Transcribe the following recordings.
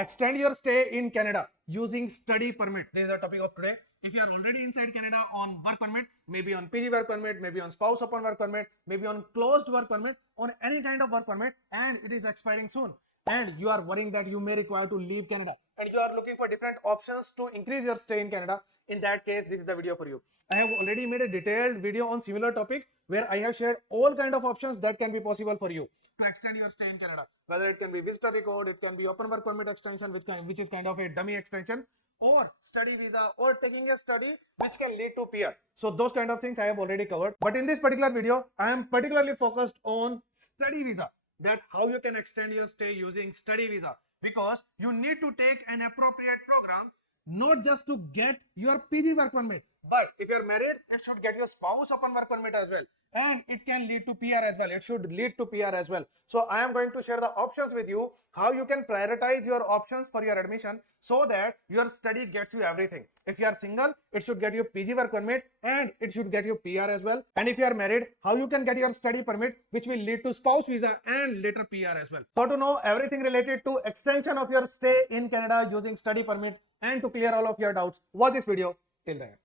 Extend your stay in Canada using study permit. This is the topic of today. If you are already inside Canada on work permit, maybe on PG work permit, maybe on spouse upon work permit, maybe on closed work permit, on any kind of work permit, and it is expiring soon, and you are worrying that you may require to leave Canada, and you are looking for different options to increase your stay in Canada, in that case, this is the video for you. I have already made a detailed video on similar topic where I have shared all kind of options that can be possible for you to extend your stay in Canada. Whether it can be visitor record, it can be open work permit extension, which is kind of a dummy extension, or study visa, or taking a study which can lead to PR. So those kind of things I have already covered. But in this particular video, I am particularly focused on study visa, that how you can extend your stay using study visa, because you need to take an appropriate program, not just to get your PG work permit, but if you're married, it should get your spouse upon work permit as well, and it can lead to PR as well. It should lead to PR as well. So I am going to share the options with you, how you can prioritize your options for your admission so that your study gets you everything. If you are single, it should get you PG work permit and it should get you PR as well. And if you are married, how you can get your study permit, which will lead to spouse visa and later PR as well. So to know everything related to extension of your stay in Canada using study permit and to clear all of your doubts, watch this video till the end.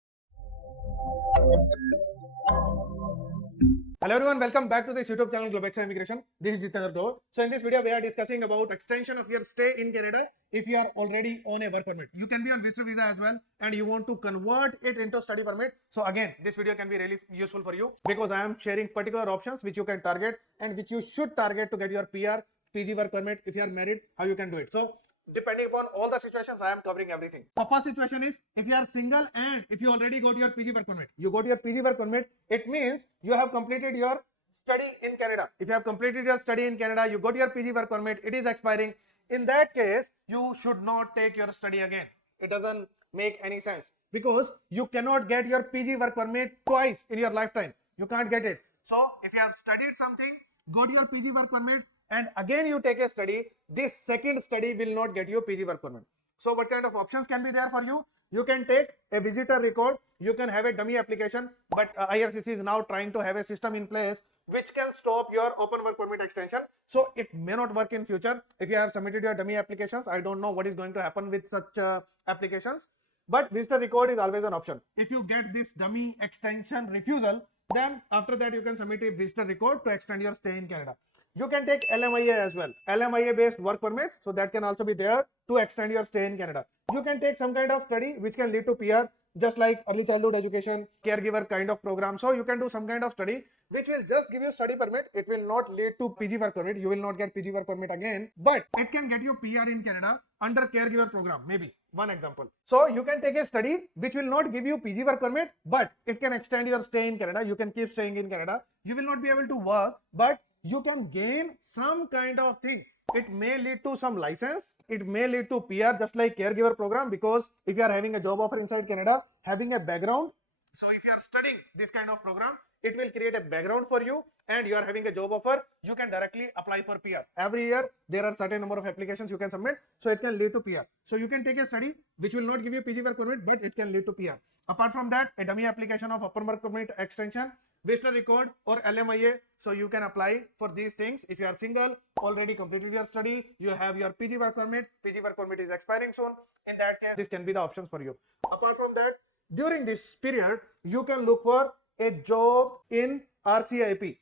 Hello everyone, welcome back to this YouTube channel Globexa Immigration. This is Jitendra. So in this video we are discussing about extension of your stay in Canada if you are already on a work permit. You can be on visitor visa as well and you want to convert it into study permit. So again, this video can be really useful for you because I am sharing particular options which you can target and which you should target to get your PR, PG work permit. If you are married, how you can do it. So depending upon all the situations, I am covering everything. The first situation is if you are single and if you already got your PG work permit. You got your PG work permit, it means you have completed your study in Canada. If you have completed your study in Canada, you got your PG work permit, it is expiring. In that case, you should not take your study again. It doesn't make any sense because you cannot get your PG work permit twice in your lifetime. You can't get it. So if you have studied something, got your PG work permit, and again you take a study, this second study will not get you PG work permit. So what kind of options can be there for you? You can take a visitor record, you can have a dummy application, but IRCC is now trying to have a system in place which can stop your open work permit extension. So it may not work in future. If you have submitted your dummy applications, I don't know what is going to happen with such applications, but visitor record is always an option. If you get this dummy extension refusal, then after that you can submit a visitor record to extend your stay in Canada. You can take LMIA as well, LMIA based work permit, so that can also be there to extend your stay in Canada. You can take some kind of study which can lead to PR, just like early childhood education, caregiver kind of program. So you can do some kind of study which will just give you study permit. It will not lead to PG work permit. You will not get PG work permit again, but it can get you PR in Canada under caregiver program, maybe one example. So you can take a study which will not give you PG work permit, but it can extend your stay in Canada. You can keep staying in Canada. You will not be able to work, but you can gain some kind of thing. It may lead to some license, it may lead to PR, just like caregiver program, because if you are having a job offer inside Canada, having a background, so if you are studying this kind of program, it will create a background for you, and you are having a job offer, you can directly apply for PR. Every year there are certain number of applications you can submit, so it can lead to PR. So you can take a study which will not give you PG work permit, but it can lead to PR. Apart from that, a dummy application of open work permit extension, visitor record, or LMIA. So you can apply for these things. If you are single, already completed your study, you have your PG work permit is expiring soon, in that case this can be the options for you. Apart from that, during this period you can look for a job in RCIP.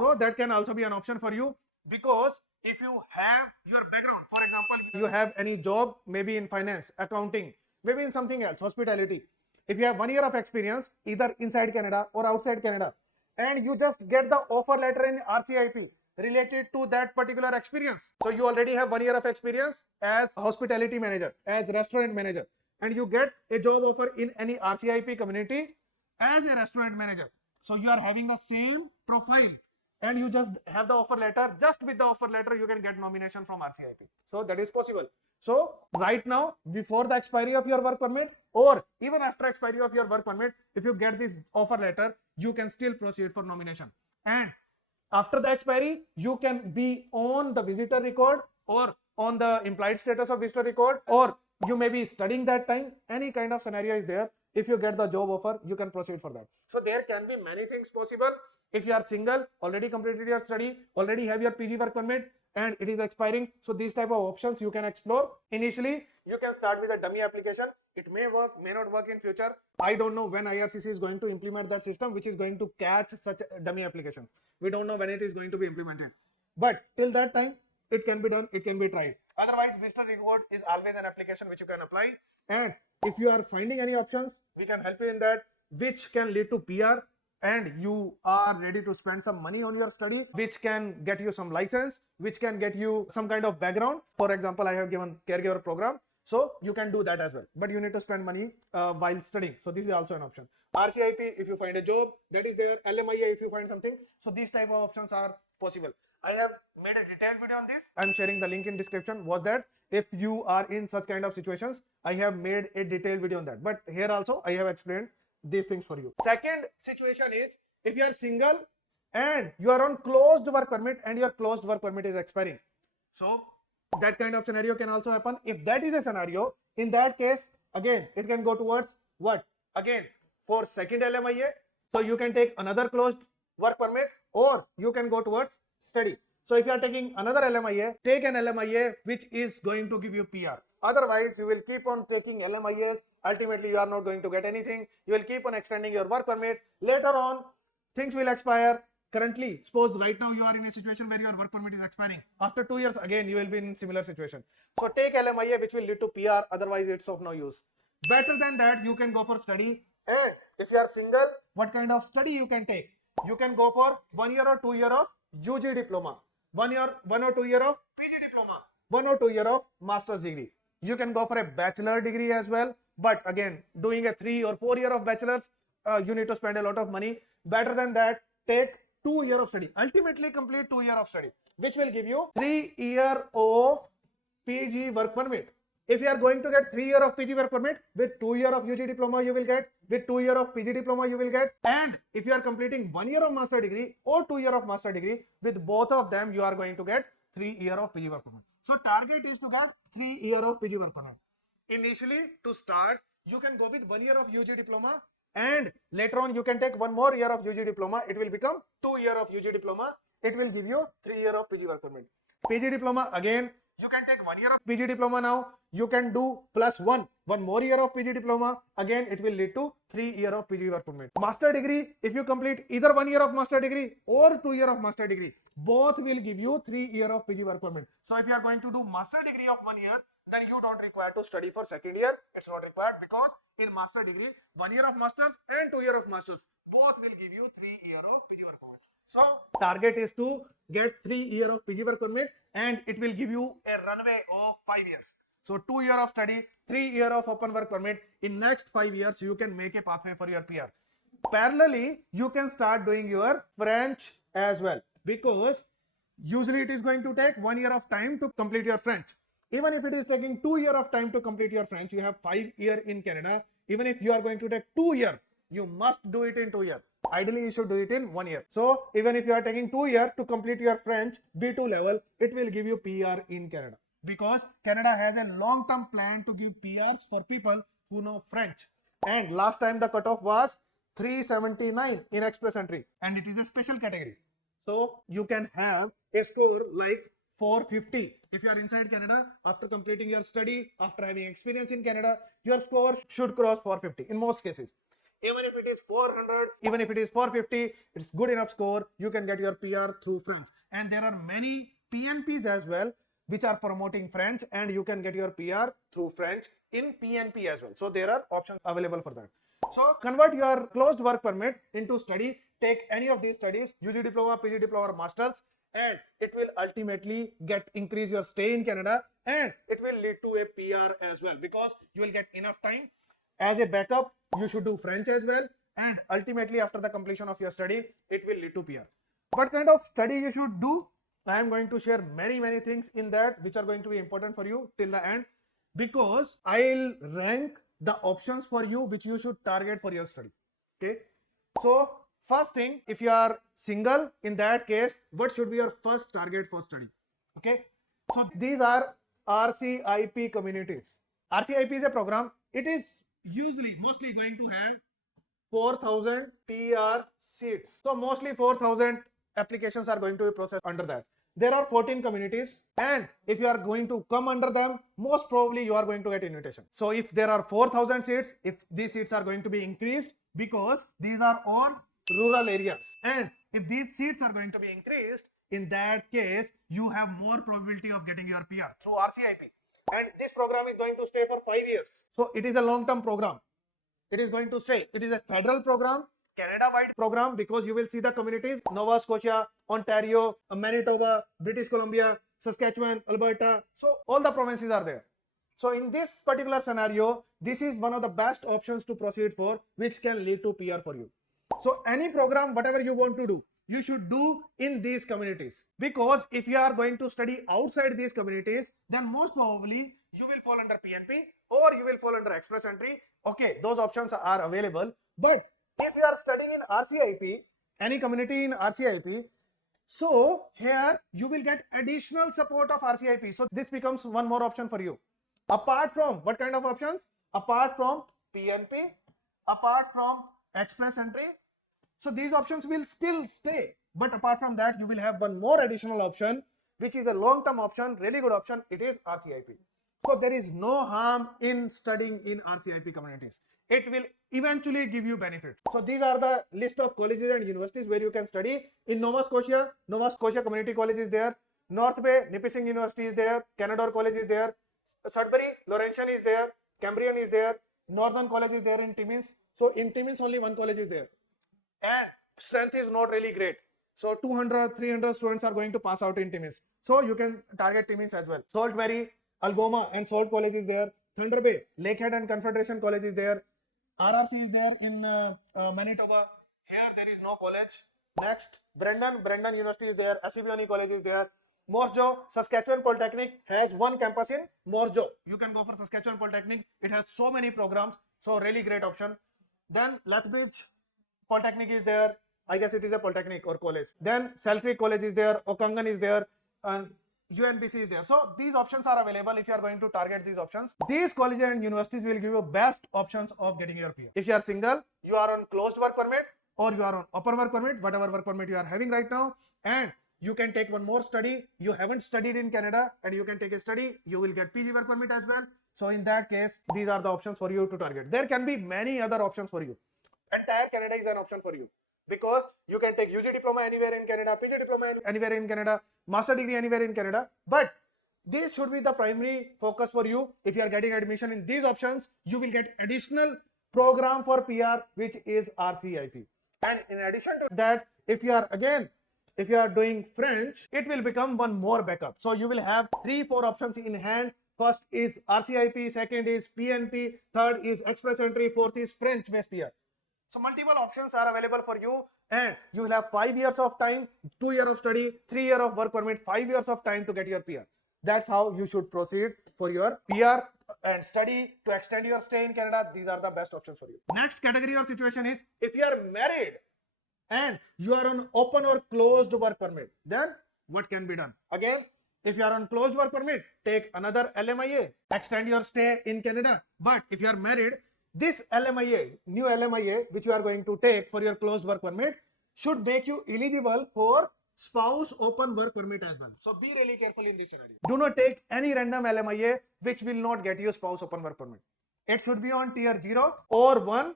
So that can also be an option for you, because if you have your background, for example, you have any job, maybe in finance, accounting, maybe in something else, hospitality. If you have 1 year of experience, either inside Canada or outside Canada, and you just get the offer letter in RCIP related to that particular experience. So you already have 1 year of experience as hospitality manager, as restaurant manager, and you get a job offer in any RCIP community as a restaurant manager. So you are having the same profile and you just have the offer letter. Just with the offer letter, you can get nomination from RCIP. So that is possible. So right now, before the expiry of your work permit, or even after expiry of your work permit, if you get this offer letter, you can still proceed for nomination. And after the expiry, you can be on the visitor record or on the implied status of visitor record, or you may be studying that time. Any kind of scenario is there. If you get the job offer, you can proceed for that. So there can be many things possible. If you are single, already completed your study, already have your PG work permit, and it is expiring. So these type of options you can explore. Initially, you can start with a dummy application. It may work, may not work in future. I don't know when IRCC is going to implement that system, which is going to catch such dummy applications. We don't know when it is going to be implemented. But till that time, it can be done, it can be tried. Otherwise, Vista Reward is always an application which you can apply. And if you are finding any options, we can help you in that, which can lead to PR, and you are ready to spend some money on your study, which can get you some license, which can get you some kind of background. For example, I have given caregiver program, so you can do that as well, but you need to spend money while studying. So this is also an option. RCIP if you find a job, that is there. LMIA if you find something. So these type of options are possible. I have made a detailed video on this. I'm sharing the link in description. Was that if you are in such kind of situations, I have made a detailed video on that. But here also I have explained these things for you. Second situation is if you are single and you are on closed work permit and your closed work permit is expiring. So that kind of scenario can also happen. If that is a scenario, in that case, again, it can go towards what? Again, for second LMIA. So you can take another closed work permit, or you can go towards study. So if you are taking another LMIA, take an LMIA which is going to give you PR. Otherwise, you will keep on taking LMIAs. Ultimately, you are not going to get anything. You will keep on extending your work permit. Later on, things will expire. Currently, suppose right now you are in a situation where your work permit is expiring. After 2 years, again, you will be in similar situation. So take LMIA which will lead to PR. Otherwise, it's of no use. Better than that, you can go for study. And if you are single, what kind of study you can take? You can go for 1 year or 2 year of UG diploma, 1 or 2 year of PG diploma, 1 or 2 year of master's degree. You can go for a bachelor degree as well. But again, doing a 3 or 4 year of bachelor's, you need to spend a lot of money. Better than that, take 2 year of study. Ultimately complete 2 year of study, which will give you 3 year of PG work permit. If you are going to get 3 year of PG work permit, with 2 year of UG diploma you will get, with 2 year of PG diploma you will get, and if you are completing 1 year of master degree or 2 year of master degree, with both of them you are going to get 3 year of PG work permit. So target is to get 3 year of PG work permit. Initially, to start, you can go with 1 year of UG diploma, and later on you can take 1 more year of UG diploma. It will become 2 year of UG diploma. It will give you 3 year of PG work permit. PG diploma, again, you can take 1 year of PG diploma now. You can do plus one more year of PG diploma. Again, it will lead to 3 year of PG work permit. Master degree, if you complete either 1 year of master degree or 2 year of master degree, both will give you 3 year of PG work permit. So if you are going to do master degree of 1 year, then you don't require to study for second year. It's not required, because in master degree, 1 year of masters and 2 year of masters, both will give you 3 year of PG work permit. So target is to get 3 year of PG work permit, and it will give you a runway of 5 years. So 2 year of study, 3 year of open work permit. In next 5 years, you can make a pathway for your PR. Parallelly, you can start doing your French as well, because usually it is going to take 1 year of time to complete your French. Even if it is taking 2 year of time to complete your French, you have 5 year in Canada. Even if you are going to take 2 year, you must do it in 2 years. Ideally, you should do it in 1 year. So even if you are taking 2 years to complete your French B2 level, it will give you PR in Canada, because Canada has a long-term plan to give PRs for people who know French. And last time the cutoff was 379 in express entry, and it is a special category. So you can have a score like 450. If you are inside Canada, after completing your study, after having experience in Canada, your score should cross 450 in most cases. Even if it is 400, even if it is 450, it's good enough score. You can get your PR through French. And there are many PNPs as well, which are promoting French, and you can get your PR through French in PNP as well. So there are options available for that. So convert your closed work permit into study. Take any of these studies, UG diploma, PG diploma, or masters, and it will ultimately increase your stay in Canada, and it will lead to a PR as well, because you will get enough time. As a backup, you should do French as well, and ultimately after the completion of your study, it will lead to PR. What kind of study you should do? I am going to share many things in that which are going to be important for you till the end, because I'll rank the options for you which you should target for your study. Okay, so first thing, if you are single, in that case, what should be your first target for study? Okay, so these are RCIP communities. RCIP is a program. It is mostly going to have 4,000 PR seats. So mostly 4,000 applications are going to be processed under that. there are 14 communities, and if you are going to come under them, most probably you are going to get invitation. So if there are 4,000 seats, if these seats are going to be increased, because these are all rural areas, and if these seats are going to be increased, in that case you have more probability of getting your PR through RCIP. And this program is going to stay for 5 years. So it is a long-term program. It is going to stay. It is a federal program, Canada-wide program, because you will see the communities: Nova Scotia, Ontario, Manitoba, British Columbia, Saskatchewan, Alberta. So all the provinces are there. So in this particular scenario, this is one of the best options to proceed for, which can lead to PR for you. So any program, whatever you want to do, you should do in these communities, because if you are going to study outside these communities, then most probably you will fall under PNP or you will fall under express entry. Okay, those options are available. But if you are studying in RCIP, any community in RCIP, so here you will get additional support of RCIP. So this becomes one more option for you. Apart from what kind of options? Apart from PNP, apart from express entry. So these options will still stay. But apart from that, you will have one more additional option, which is a long-term option, really good option. It is RCIP. So there is no harm in studying in RCIP communities. It will eventually give you benefits. So these are the list of colleges and universities where you can study. In Nova Scotia Community College is there. North Bay, Nipissing University is there. Canadore College is there. Sudbury, Laurentian is there. Cambrian is there. Northern College is there in Timmins. So in Timmins only one college is there. And strength is not really great. So 200, 300 students are going to pass out in Timmins. So you can target Timmins as well. Saltbury, Algoma and Salt College is there. Thunder Bay, Lakehead and Confederation College is there. RRC is there in Manitoba. Here there is no college. Next, Brandon University is there. Assiniboine College is there. Morsjo, Saskatchewan Polytechnic has one campus in Morsjo. You can go for Saskatchewan Polytechnic. It has so many programs. So really great option. Then Lethbridge Polytechnic is there. I guess it is a polytechnic or college. Then Selkirk College is there. Okanagan is there. And UNBC is there. So these options are available if you are going to target these options. These colleges and universities will give you best options of getting your PR. If you are single, you are on closed work permit or you are on open work permit, whatever work permit you are having right now, and you can take one more study. You haven't studied in Canada and you can take a study. You will get PG work permit as well. So in that case, these are the options for you to target. There can be many other options for you. Entire Canada is an option for you, because you can take UG diploma anywhere in Canada, PG diploma anywhere in Canada, master degree anywhere in Canada. But this should be the primary focus for you. If you are getting admission in these options, you will get additional program for PR, which is RCIP. And in addition to that, if you are doing French, it will become one more backup. So you will have 3-4 options in hand. First is RCIP, second is PNP, third is express entry, fourth is French based PR. So multiple options are available for you, and you will have 5 years of time, 2 years of study, 3 years of work permit, 5 years of time to get your PR. That's how you should proceed for your PR and study to extend your stay in Canada. These are the best options for you. Next category or situation is if you are married and you are on open or closed work permit, then what can be done? Again, if you are on closed work permit, take another LMIA, extend your stay in Canada. But if you are married, this LMIA, new LMIA, which you are going to take for your closed work permit, should make you eligible for spouse open work permit as well. So be really careful in this scenario. Do not take any random LMIA which will not get you spouse open work permit. It should be on tier 0 or 1.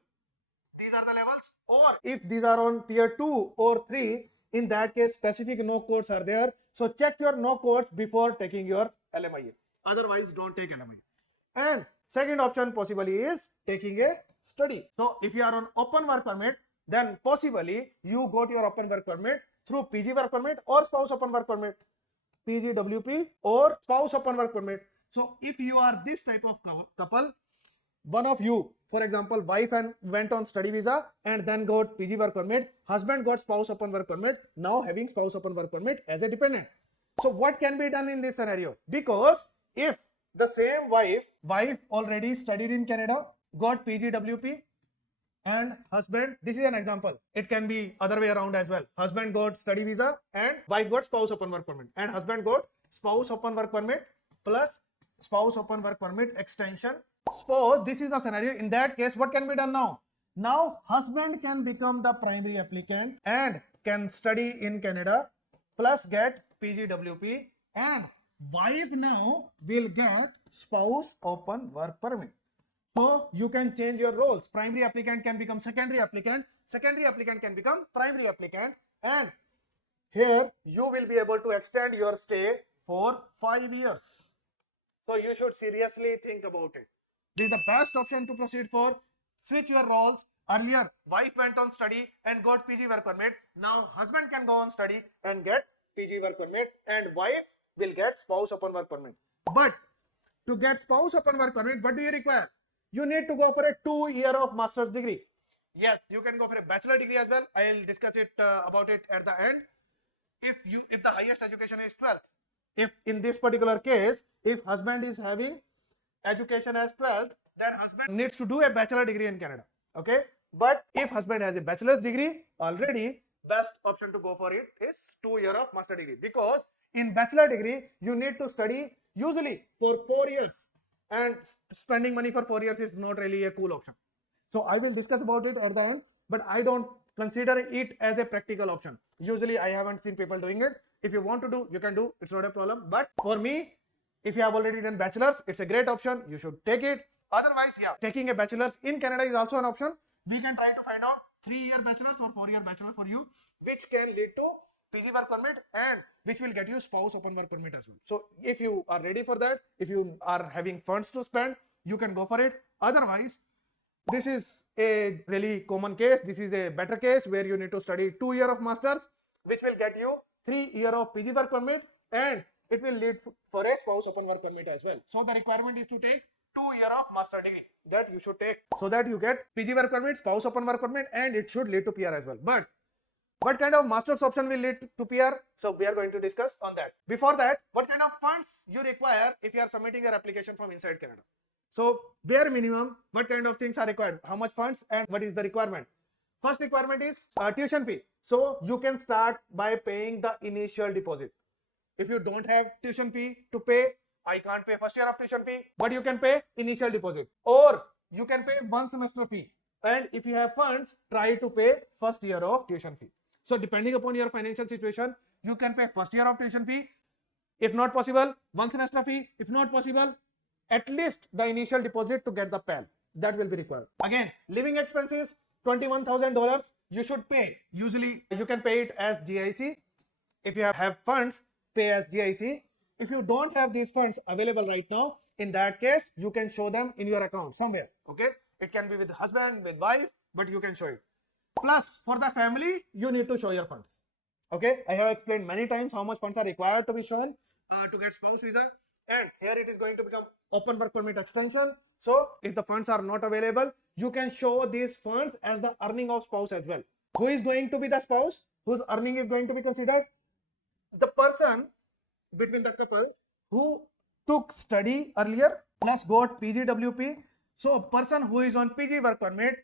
These are the levels. Or if these are on tier 2 or 3, in that case specific no codes are there. So check your no codes before taking your LMIA. Otherwise, don't take LMIA. And second option possibly is taking a study. So if you are on open work permit, then possibly you got your open work permit through PG work permit or spouse open work permit, PGWP or spouse open work permit. So if you are this type of couple, one of you, for example, wife and went on study visa and then got PG work permit, husband got spouse open work permit, now having spouse open work permit as a dependent. So what can be done in this scenario? Because if the same wife already studied in Canada, got PGWP, and husband, this is an example. It can be other way around as well. Husband got study visa and wife got spouse open work permit, and husband got spouse open work permit plus spouse open work permit extension. Suppose this is the scenario. In that case, what can be done now? Now husband can become the primary applicant and can study in Canada plus get PGWP, and wife now will get spouse open work permit. So you can change your roles. Primary applicant can become secondary applicant can become primary applicant, and here you will be able to extend your stay for 5 years. So you should seriously think about it. This is the best option to proceed for. Switch your roles. Earlier, wife went on study and got PG work permit. Now husband can go on study and get PG work permit, and wife will get spouse upon work permit. But to get spouse upon work permit, what do you require? You need to go for a 2-year of master's degree. Yes, you can go for a bachelor degree as well. I'll discuss it about it at the end. If the highest education is 12th, if in this particular case, if husband is having education as 12th, then husband needs to do a bachelor degree in Canada. Okay, but if husband has a bachelor's degree already, best option to go for it is 2-year of master degree, because in bachelor degree you need to study usually for 4 years, and spending money for 4 years is not really a cool option. So I will discuss about it at the end, but I don't consider it as a practical option. Usually I haven't seen people doing it. If you want to do, you can do, it's not a problem. But for me, if you have already done bachelor's, it's a great option. You should take it. Otherwise, yeah, taking a bachelor's in Canada is also an option. We can try to find out 3-year bachelor's or 4-year bachelor for you, which can lead to PG work permit and which will get you spouse open work permit as well. So if you are ready for that, if you are having funds to spend, you can go for it. Otherwise, this is a really common case. This is a better case where you need to study 2 years of masters, which will get you 3 years of PG work permit, and it will lead for a spouse open work permit as well. So the requirement is to take 2 years of master degree that you should take, so that you get PG work permit, spouse open work permit, and it should lead to PR as well. But what kind of master's option will lead to PR? So we are going to discuss on that. Before that, what kind of funds you require if you are submitting your application from inside Canada? So bare minimum, what kind of things are required? How much funds and what is the requirement? First requirement is tuition fee. So you can start by paying the initial deposit. If you don't have tuition fee to pay, I can't pay first year of tuition fee, but you can pay initial deposit, or you can pay 1 semester fee. And if you have funds, try to pay first year of tuition fee. So depending upon your financial situation, you can pay first year of tuition fee. If not possible, 1 semester fee. If not possible, at least the initial deposit to get the PAL. That will be required. Again, living expenses, $21,000 you should pay. Usually you can pay it as GIC. If you have funds, pay as GIC. If you don't have these funds available right now, in that case, you can show them in your account somewhere. Okay, it can be with husband, with wife, but you can show it. Plus, for the family, you need to show your funds. Okay, I have explained many times how much funds are required to be shown to get spouse visa. And here it is going to become open work permit extension. So if the funds are not available, you can show these funds as the earning of spouse as well. Who is going to be the spouse? Whose earning is going to be considered? The person between the couple who took study earlier plus got PGWP. So a person who is on PG work permit,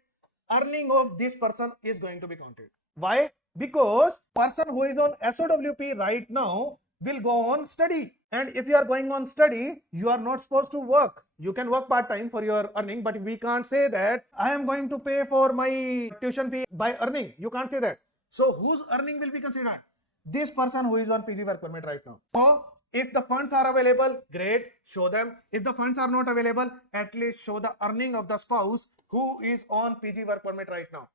earning of this person is going to be counted. Why? Because person who is on SOWP right now will go on study, and if you are going on study, you are not supposed to work. You can work part-time for your earning, but we can't say that I am going to pay for my tuition fee by earning. You can't say that. So whose earning will be considered? This person who is on PG work permit right now. So if the funds are available, great, show them. If the funds are not available, at least show the earning of the spouse who is on PG work permit right now,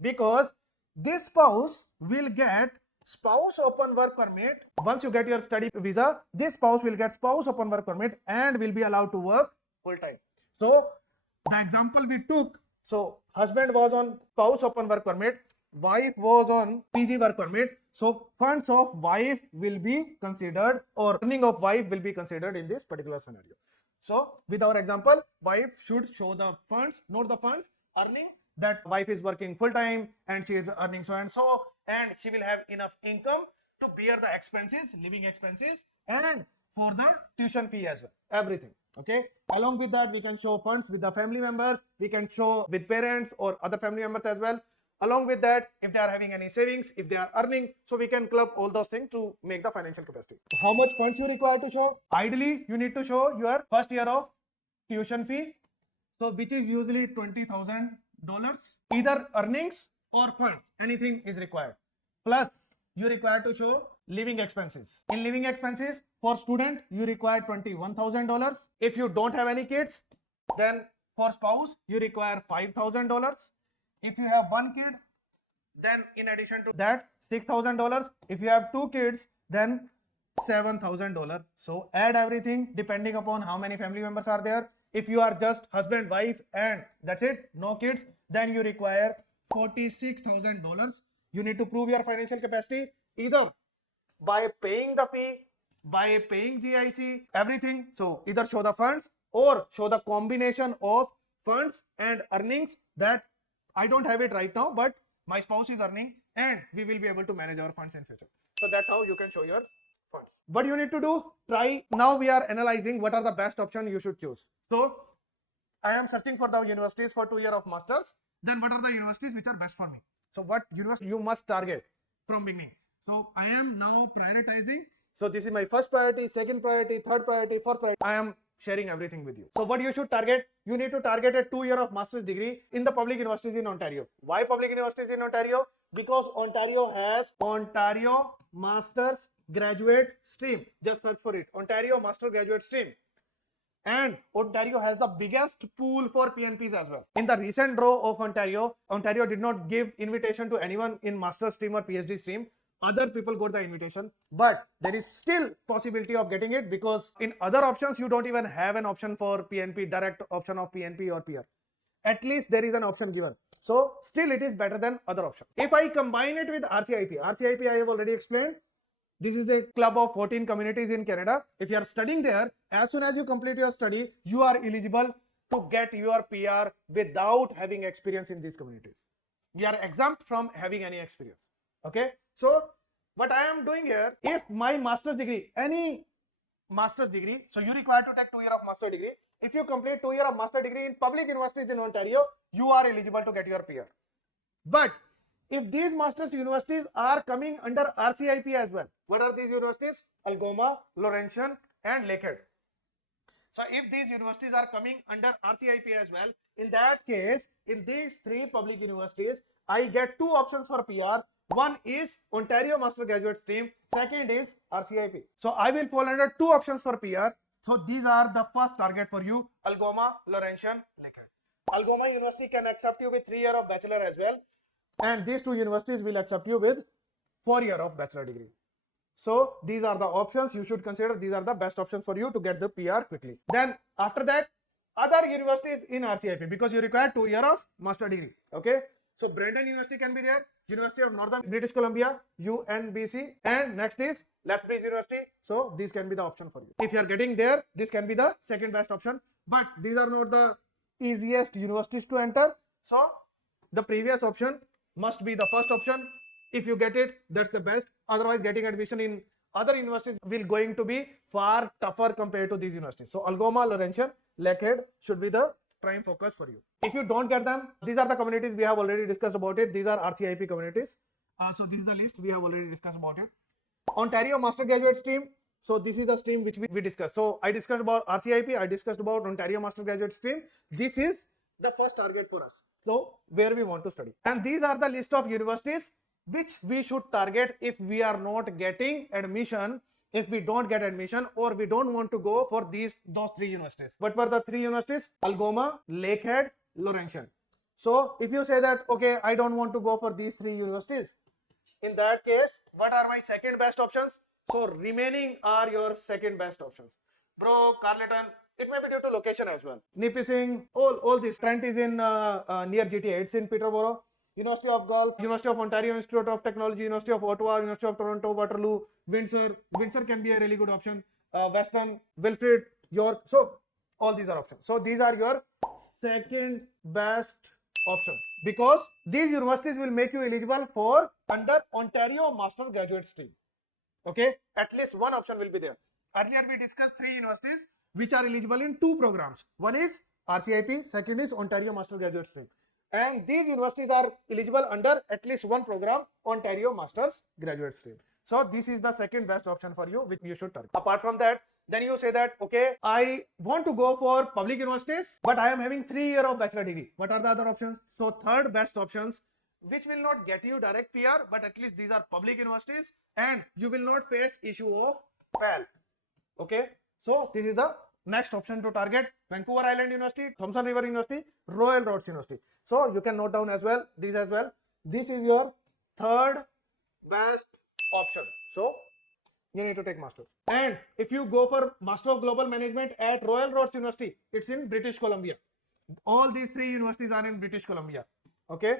because this spouse will get spouse open work permit. Once you get your study visa, this spouse will get spouse open work permit and will be allowed to work full time. So the example we took, so husband was on spouse open work permit, wife was on PG work permit. So funds of wife will be considered, or earning of wife will be considered in this particular scenario. So with our example, wife should show the funds, not the funds, earning, that wife is working full time and she is earning so and so, and she will have enough income to bear the expenses, living expenses, and for the tuition fee as well, everything. Okay, along with that, we can show funds with the family members, we can show with parents or other family members as well. Along with that, if they are having any savings, if they are earning, so we can club all those things to make the financial capacity. How much funds you require to show? Ideally, you need to show your first year of tuition fee, so which is usually $20,000. Either earnings or funds, anything is required. Plus, you require to show living expenses. In living expenses, for student, you require $21,000. If you don't have any kids, then for spouse, you require $5,000. If you have one kid, then in addition to that, $6,000. If you have two kids, then $7,000. So add everything depending upon how many family members are there. If you are just husband, wife, and that's it, no kids, then you require $46,000. You need to prove your financial capacity either by paying the fee, by paying GIC, everything. So either show the funds or show the combination of funds and earnings that I don't have it right now, but my spouse is earning and we will be able to manage our funds in future. So that's how you can show your funds. What you need to do, now we are analyzing what are the best options you should choose. So I am searching for the universities for 2 years of masters. Then what are the universities which are best for me? So what university you must target from beginning. So I am now prioritizing. So this is my first priority, second priority, third priority, fourth priority. I am sharing everything with you. So what you should target? You need to target a 2 year of master's degree in the public universities in Ontario. Why public universities in Ontario? Because Ontario has Ontario Master's Graduate Stream. Just search for it. Ontario Master Graduate Stream. And Ontario has the biggest pool for PNPs as well. In the recent draw of Ontario, Ontario did not give invitation to anyone in master's stream or PhD stream. Other people got the invitation, but there is still possibility of getting it because in other options, you don't even have an option for PNP, direct option of PNP or PR. At least there is an option given. So still it is better than other options. If I combine it with RCIP I have already explained. This is a club of 14 communities in Canada. If you are studying there, as soon as you complete your study, you are eligible to get your PR without having experience in these communities. You are exempt from having any experience. Okay. So what I am doing here, if my master's degree, any master's degree, so you require to take 2 years of master's degree. If you complete 2 years of master's degree in public universities in Ontario, you are eligible to get your PR. But if these master's universities are coming under RCIP as well, what are these universities? Algoma, Laurentian, and Lakehead. So if these universities are coming under RCIP as well, in that case, in these three public universities, I get two options for PR. One is Ontario Master Graduate Stream, second is RCIP. So I will fall under two options for PR. So these are the first target for you, Algoma, Laurentian, Lakehead. Algoma University can accept you with 3 years of bachelor as well. And these two universities will accept you with 4 years of bachelor degree. So these are the options you should consider. These are the best options for you to get the PR quickly. Then after that, other universities in RCIP because you require 2 years of master degree. Okay. So Brandon University can be there. University of Northern British Columbia, UNBC. And next is Lethbridge University. So these can be the option for you. If you are getting there, this can be the second best option. But these are not the easiest universities to enter. So the previous option must be the first option. If you get it, that's the best. Otherwise, getting admission in other universities will going to be far tougher compared to these universities. So Algoma, Laurentian, Lakehead should be the prime focus for you. If you don't get them, these are the communities we have already discussed about it. These are RCIP communities. So this is the list we have already discussed about it. Ontario Master Graduate Stream. So this is the stream which we discussed. So I discussed about RCIP. I discussed about Ontario Master Graduate Stream. This is the first target for us. So where we want to study. And these are the list of universities which we should target if we are not getting admission, if we don't get admission or we don't want to go for those three universities. What were the three universities? Algoma, Lakehead, Laurentian. So if you say that, okay, I don't want to go for these three universities, in that case, what are my second best options? So remaining are your second best options. Bro, Carleton, it may be due to location as well. Nipissing, all this. Trent is in near GTA. It's in Peterborough. University of Guelph, University of Ontario Institute of Technology, University of Ottawa, University of Toronto, Waterloo, Windsor. Windsor can be a really good option. Western, Wilfrid, York. So all these are options. So these are your second best options because these universities will make you eligible for under Ontario Master Graduate Stream. Okay, at least one option will be there. Earlier we discussed three universities which are eligible in two programs. One is RCIP, second is Ontario Master Graduate Stream. And these universities are eligible under at least one program, Ontario Master's Graduate Stream. So this is the second best option for you, which you should target. Apart from that, then you say that, okay, I want to go for public universities, but I am having 3 years of bachelor degree. What are the other options? So third best options which will not get you direct PR, but at least these are public universities and you will not face issue of PAL. Okay, so this is the next option to target: Vancouver Island University, Thompson River University, Royal Roads University. So you can note down as well these as well. This is your third best option. So you need to take masters. And if you go for Master of Global Management at Royal Roads University, it's in British Columbia. All these three universities are in British Columbia. Okay.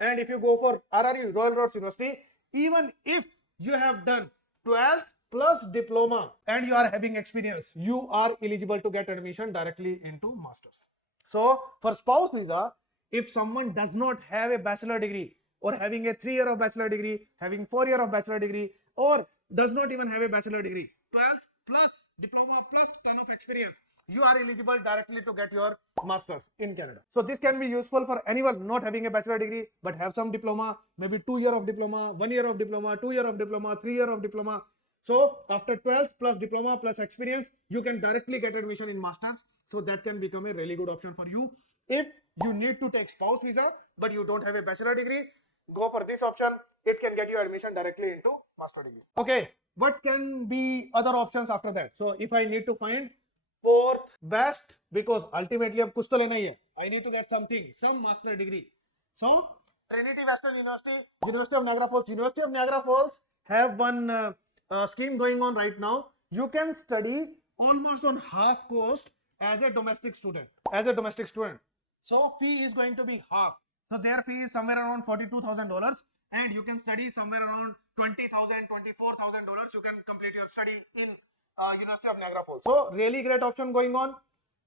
And if you go for RRU, Royal Roads University, even if you have done 12th plus diploma and you are having experience, you are eligible to get admission directly into masters. So for spouse visa, if someone does not have a bachelor degree or having a 3 year of bachelor degree, having 4 year of bachelor degree, or does not even have a bachelor degree, 12th plus diploma plus ton of experience, you are eligible directly to get your masters in Canada. So this can be useful for anyone not having a bachelor degree but have some diploma, maybe 2 year of diploma, 1 year of diploma, 2 year of diploma, 3 year of diploma. So after 12th plus diploma plus experience, you can directly get admission in masters. So that can become a really good option for you. If you need to take spouse visa but you don't have a bachelor degree, go for this option. It can get you admission directly into master degree. Okay, what can be other options after that? So if I need to find fourth best, because ultimately अब कुछ तो लेना ही है, I need to get something, some master degree. So Trinity Western University, University of Niagara Falls. University of Niagara Falls have one scheme going on right now. You can study almost on half cost as a domestic student. So fee is going to be half. So their fee is somewhere around $42,000 and you can study somewhere around $20,000, $24,000. You can complete your study in University of Niagara Falls. So really great option going on.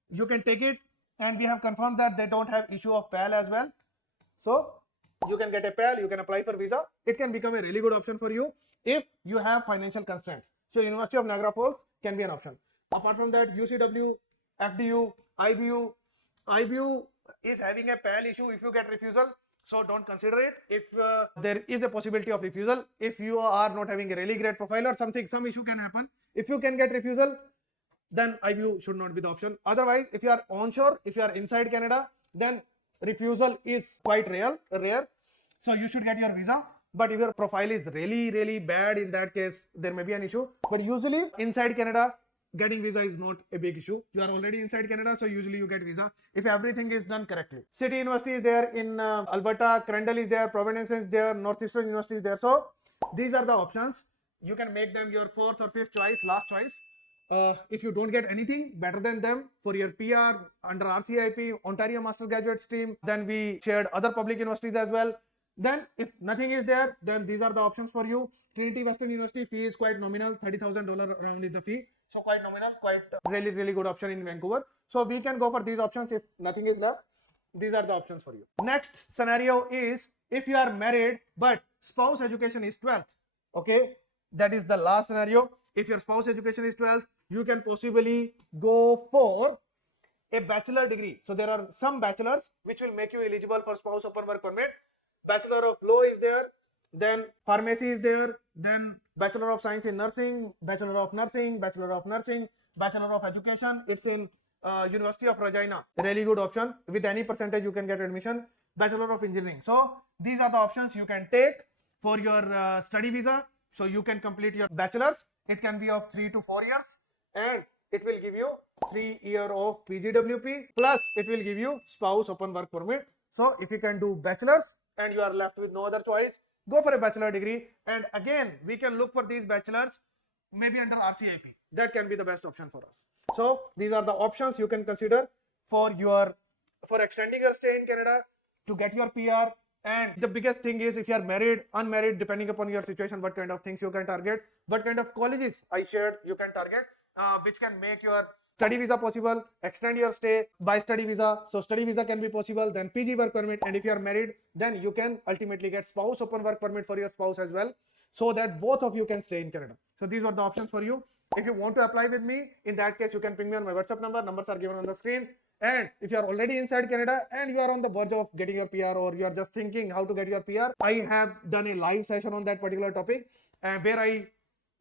You can take it, and we have confirmed that they don't have issue of PAL as well. So you can get a PAL, you can apply for visa. It can become a really good option for you if you have financial constraints. So University of Niagara Falls can be an option. Apart from that, UCW, FDU, IBU is having a PAL issue if you get refusal. So don't consider it. If there is a possibility of refusal, if you are not having a really great profile or something, some issue can happen. If you can get refusal, then IBU should not be the option. Otherwise, if you are onshore, if you are inside Canada, then refusal is quite rare. So you should get your visa. But if your profile is really bad, in that case, there may be an issue. But usually inside Canada, getting visa is not a big issue. You are already inside Canada, so usually you get visa if everything is done correctly. City University is there in Alberta, Crandall is there, Providence is there, Northeastern University is there. So these are the options. You can make them your fourth or fifth choice, last choice. If you don't get anything better than them for your PR under RCIP, Ontario Master Graduate Stream, then we shared other public universities as well. Then if nothing is there, then these are the options for you. Trinity Western University fee is quite nominal, $30,000 around is the fee. So quite nominal, quite really good option in Vancouver. So we can go for these options if nothing is left. These are the options for you. Next scenario is if you are married but spouse education is 12th. Okay, that is the last scenario. If your spouse education is 12th, you can possibly go for a bachelor degree. So there are some bachelors which will make you eligible for spouse open work permit. Bachelor of Law is there, then Pharmacy is there, then Bachelor of Science in Nursing, Bachelor of Nursing, Bachelor of Nursing, Bachelor of Education. It's in University of Regina. Really good option. With any percentage you can get admission. Bachelor of Engineering. So these are the options you can take for your study visa. So you can complete your bachelor's. It can be of 3 to 4 years and it will give you 3 years of PGWP plus it will give you spouse open work permit. So if you can do bachelor's and you are left with no other choice, go for a bachelor degree. And again, we can look for these bachelors maybe under RCIP. That can be the best option for us. So these are the options you can consider for extending your stay in Canada, to get your PR. And the biggest thing is if you are married, unmarried, depending upon your situation, what kind of things you can target, what kind of colleges I shared you can target, which can make your study visa possible, extend your stay by study visa. So study visa can be possible, then PG work permit. And if you are married, then you can ultimately get spouse open work permit for your spouse as well, so that both of you can stay in Canada. So these were the options for you. If you want to apply with me, in that case, you can ping me on my WhatsApp number. Numbers are given on the screen. And if you are already inside Canada and you are on the verge of getting your PR, or you are just thinking how to get your PR, I have done a live session on that particular topic, where I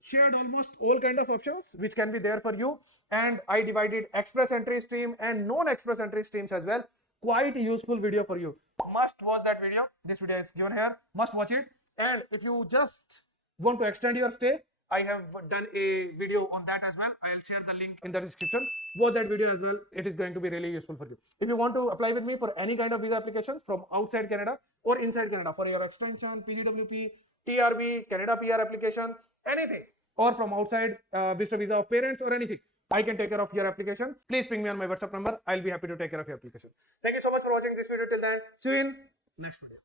shared almost all kind of options which can be there for you. And I divided express entry stream and non-express entry streams as well. quite useful video for you. Must watch that video. This video is given here. Must watch it. And if you just want to extend your stay, I have done a video on that as well. I'll share the link in the description. Watch that video as well. It is going to be really useful for you. If you want to apply with me for any kind of visa applications from outside Canada or inside Canada for your extension, PGWP, TRV, Canada PR application, anything, or from outside visitor visa of parents or anything, I can take care of your application. Please ping me on my WhatsApp number. I'll be happy to take care of your application. Thank you so much for watching this video till then. See you in next video.